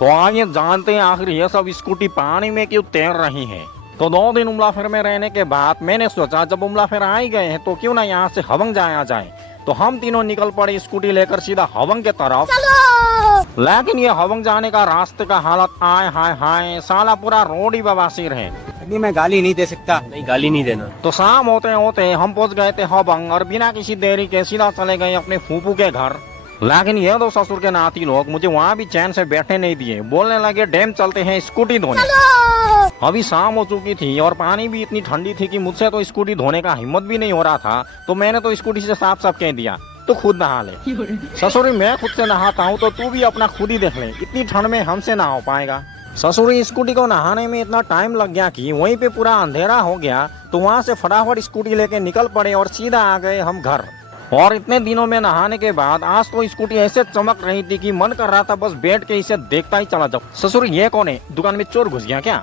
तो आइए जानते हैं आखिर ये सब स्कूटी पानी में क्यों तैर रही है। तो 2 दिन उमलाफेर में रहने के बाद मैंने सोचा जब उमलाफेर आ ही गए हैं तो क्यों ना यहाँ से हवंग जाया जाए। तो हम तीनों निकल पड़े स्कूटी लेकर सीधा हवंग के तरफ। लेकिन ये हवंग जाने का रास्ते का हालत आय हाय हाय, साला पूरा रोड ही बवासीर है। अभी मैं गाली नहीं दे सकता। नहीं, गाली नहीं देना। तो शाम होते होते हम पहुंच गए थे हवंग और बिना किसी देरी के सीधा चले गए अपने फूफू के घर। लेकिन ये 2 ससुर के नाती लोग मुझे वहाँ भी चैन से बैठने नहीं दिए। बोलने लगे डैम चलते हैं स्कूटी धोने। अभी शाम हो चुकी थी और पानी भी इतनी ठंडी थी कि मुझसे तो स्कूटी धोने का हिम्मत भी नहीं हो रहा था। तो मैंने तो स्कूटी से साफ साफ कह दिया तो खुद नहा ले। ससुरी मैं खुद से नहाता हूँ तो तू भी अपना खुद ही देख ले, इतनी ठंड में हमसे ना हो पाएगा। ससुरी स्कूटी को नहाने में इतना टाइम लग गया कि वहीं पे पूरा अंधेरा हो गया। तो वहाँ से फटाफट स्कूटी लेके निकल पड़े और सीधा आ गए हम घर। और इतने दिनों में नहाने के बाद आज तो स्कूटी ऐसे चमक रही थी कि मन कर रहा था बस बैठ के इसे देखता ही चला जाऊं। ससुर ये कौन है, दुकान में चोर घुस गया क्या?